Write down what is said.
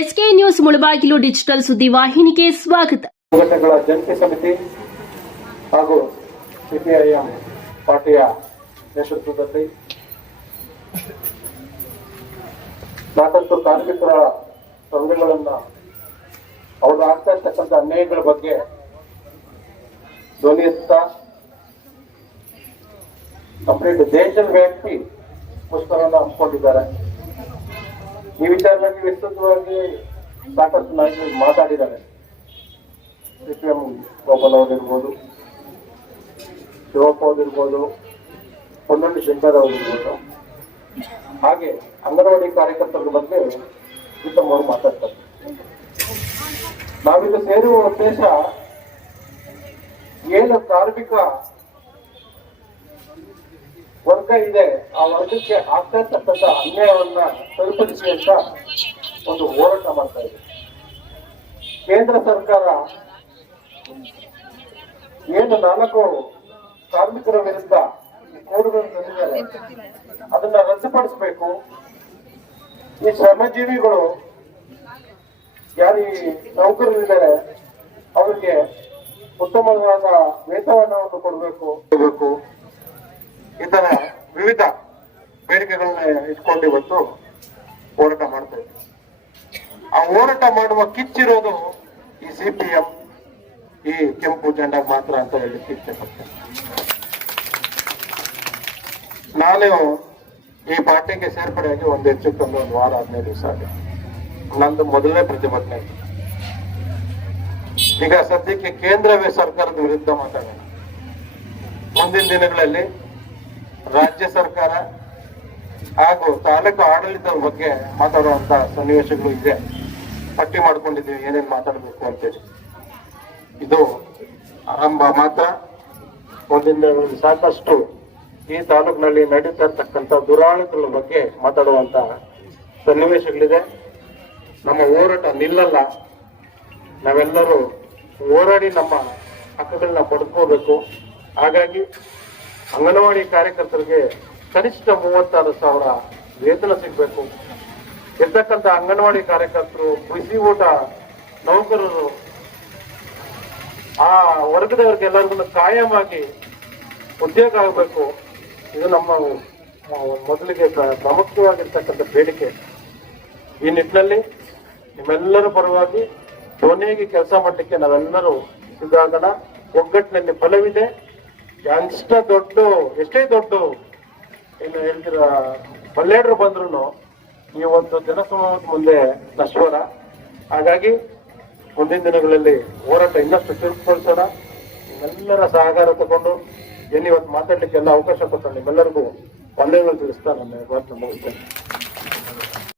SK news Mulbagal digital ಸುದ್ದಿವಾಹಿನಿಗೆ ಸ್ವಾಗತ. ಸಂಘಟನೆಗಳ ಜಂಟಿ ಸಮಿತಿ ಹಾಗೂ ಸಿಪಿಐಎಂ ಪಾರ್ಟಿಯ ನೇತೃತ್ವದಲ್ಲಿ ಸಾಕಷ್ಟು ಕಾರ್ಮಿಕರ ಸಂಘಗಳನ್ನ ಅವರು ಆಗ್ತಾ ಇರ್ತಕ್ಕಂಥ ಅನ್ಯಾಯಗಳ ಬಗ್ಗೆ ಧ್ವನಿ ಎತ್ತಾ ಕಂಪ್ಲೀಟ್ ದೇಶದ ವ್ಯಾಪ್ತಿ ಮುಷ್ಕರವನ್ನು ಹಮ್ಮಿಕೊಂಡಿದ್ದಾರೆ. ಈ ವಿಚಾರವಾಗಿ ವಿಸ್ತೃತವಾಗಿ ಸಾಕಷ್ಟು ನಾಯಕರು ಮಾತಾಡಿದ್ದಾರೆ. ಸಿಪಿಎಂ ಗೋಪಾಲ್ ಅವರಿರ್ಬೋದು, ಶಿವಪ್ಪ ಅವರಿರ್ಬೋದು, ಹೊನ್ನಳ್ಳಿ ಶಂಕರ್ ಅವರಿರ್ಬೋದು, ಹಾಗೆ ಅಂಗನವಾಡಿ ಕಾರ್ಯಕರ್ತರ ಬಗ್ಗೆ ಉತ್ತಮ ಅವರು ಮಾತಾಡ್ತಾರೆ. ನಾವಿಲ್ಲಿ ಸೇರುವ ಉದ್ದೇಶ ಏನು ಕಾರ್ಮಿಕ ವರ್ಗ ಇದೆ, ಆ ವರ್ಗಕ್ಕೆ ಆಗ್ತಾ ಇರ್ತಕ್ಕಂಥ ಅನ್ಯಾಯವನ್ನ ಸರಿಪಡಿಸಿ ಅಂತ ಒಂದು ಹೋರಾಟ ಮಾಡ್ತಾ ಇದೆ. ಕೇಂದ್ರ ಸರ್ಕಾರ ಏನು 4 ಕಾರ್ಮಿಕರ ವಿರುದ್ಧ ಕೋರ್ಟ್ಗಳನ್ನು ತಂದಿದ್ದಾರೆ, ಅದನ್ನ ರದ್ದುಪಡಿಸಬೇಕು. ಈ ಶ್ರಮಜೀವಿಗಳು ಯಾರು ನೌಕರರಿದ್ದಾರೆ ಅವರಿಗೆ ಉತ್ತಮವಾದ ವೇತನವನ್ನು ಕೊಡಬೇಕು. ಇತರ ವಿವಿಧ ಬೇಡಿಕೆಗಳನ್ನ ಇಟ್ಕೊಂಡು ಇವತ್ತು ಹೋರಾಟ ಮಾಡ್ತಾ ಇದ್ದೀವಿ. ಆ ಹೋರಾಟ ಮಾಡುವ ಕಿಚ್ಚಿರೋದು ಈ ಸಿಪಿಎಂ, ಈ ಕೆಂಪು ಜೆಂಡಾ ಮಾತ್ರ ಅಂತ ಹೇಳಲಿಕ್ಕೆ ಇಷ್ಟಪಡ್ತೇನೆ. ನಾನು ಈ ಪಾರ್ಟಿಗೆ ಸೇರ್ಪಡೆಯಾಗಿ ಒಂದು ಹೆಚ್ಚು ಕಮ್ಮಿ 1 ವಾರ 15 ದಿವಸ ಆಗಿದೆ. ನಂದು ಮೊದಲನೇ ಪ್ರತಿಭಟನೆ. ಈಗ ಸದ್ಯಕ್ಕೆ ಕೇಂದ್ರ ಸರ್ಕಾರದ ವಿರುದ್ಧ ಮಾತಾಡೋಣ. ಮುಂದಿನ ದಿನಗಳಲ್ಲಿ ರಾಜ್ಯ ಸರ್ಕಾರ ಹಾಗೂ ತಾಲೂಕು ಆಡಳಿತದ ಬಗ್ಗೆ ಮಾತಾಡುವಂತ ಸನ್ನಿವೇಶಗಳು ಇದೆ. ಪಟ್ಟಿ ಮಾಡ್ಕೊಂಡಿದ್ದೀವಿ ಏನೇನು ಮಾತಾಡಬೇಕು ಅಂತೇಳಿ. ಇದು ಆರಂಭ ಮಾತ್ರ. ಮುಂದಿನ ಸಾಕಷ್ಟು ಈ ತಾಲೂಕಿನಲ್ಲಿ ನಡೀತಾ ಇರ್ತಕ್ಕಂಥ ದುರಾಡಳಿತಗಳ ಬಗ್ಗೆ ಮಾತಾಡುವಂತ ಸನ್ನಿವೇಶಗಳಿದೆ. ನಮ್ಮ ಹೋರಾಟ ನಿಲ್ಲಲ್ಲ. ನಾವೆಲ್ಲರೂ ಹೋರಾಡಿ ನಮ್ಮ ಹಕ್ಕುಗಳನ್ನ ಪಡ್ಕೋಬೇಕು. ಹಾಗಾಗಿ ಅಂಗನವಾಡಿ ಕಾರ್ಯಕರ್ತರಿಗೆ ಕನಿಷ್ಠ 36,000 ವೇತನ ಸಿಗಬೇಕು. ಇರ್ತಕ್ಕಂಥ ಅಂಗನವಾಡಿ ಕಾರ್ಯಕರ್ತರು, ಬಿಸಿ ಊಟ ನೌಕರರು, ಆ ವರ್ಗದವರಿಗೆಲ್ಲರಿಗೂ ಕಾಯಮಾಗಿ ಉದ್ಯೋಗ ಆಗಬೇಕು. ಇದು ನಮ್ಮ ಮೊದಲಿಗೆ ಪ್ರಮುಖವಾಗಿರ್ತಕ್ಕಂಥ ಬೇಡಿಕೆ. ಈ ನಿಟ್ಟಿನಲ್ಲಿ ನಿಮ್ಮೆಲ್ಲರ ಪರವಾಗಿ ಧ್ವನಿಯಾಗಿ ಕೆಲಸ ಮಾಡಲಿಕ್ಕೆ ನಾವೆಲ್ಲರೂ ಸಿದ್ಧಾಗೋಣ. ಒಗ್ಗಟ್ಟಿನಲ್ಲಿ ಬಲವಿದೆ. ಎಷ್ಟೇ ದೊಡ್ಡ ಏನು ಹೇಳ್ತಿರ ಬಲ್ಲೇಡ್ರು ಬಂದ್ರು ಈ ಒಂದು ಜನಸಮೂಹದ ಮುಂದೆ ನಶ್ವರ. ಹಾಗಾಗಿ ಮುಂದಿನ ದಿನಗಳಲ್ಲಿ ಹೋರಾಟ ಇನ್ನಷ್ಟು ಚುರುಕುಗೊಳಿಸೋಣ. ನಿಮ್ಮೆಲ್ಲರ ಸಹಕಾರ ತಗೊಂಡು ಏನು ಇವತ್ತು ಮಾತಾಡ್ಲಿಕ್ಕೆ ಎಲ್ಲ ಅವಕಾಶ ಕೊಟ್ಟು ನಿಮ್ಮೆಲ್ಲರಿಗೂ ವಂದನೆಗಳು ತಿಳಿಸ್ತಾ ನನ್ನ ಮಾತನ್ನು ಮುಗಿಸ್ತೇನೆ.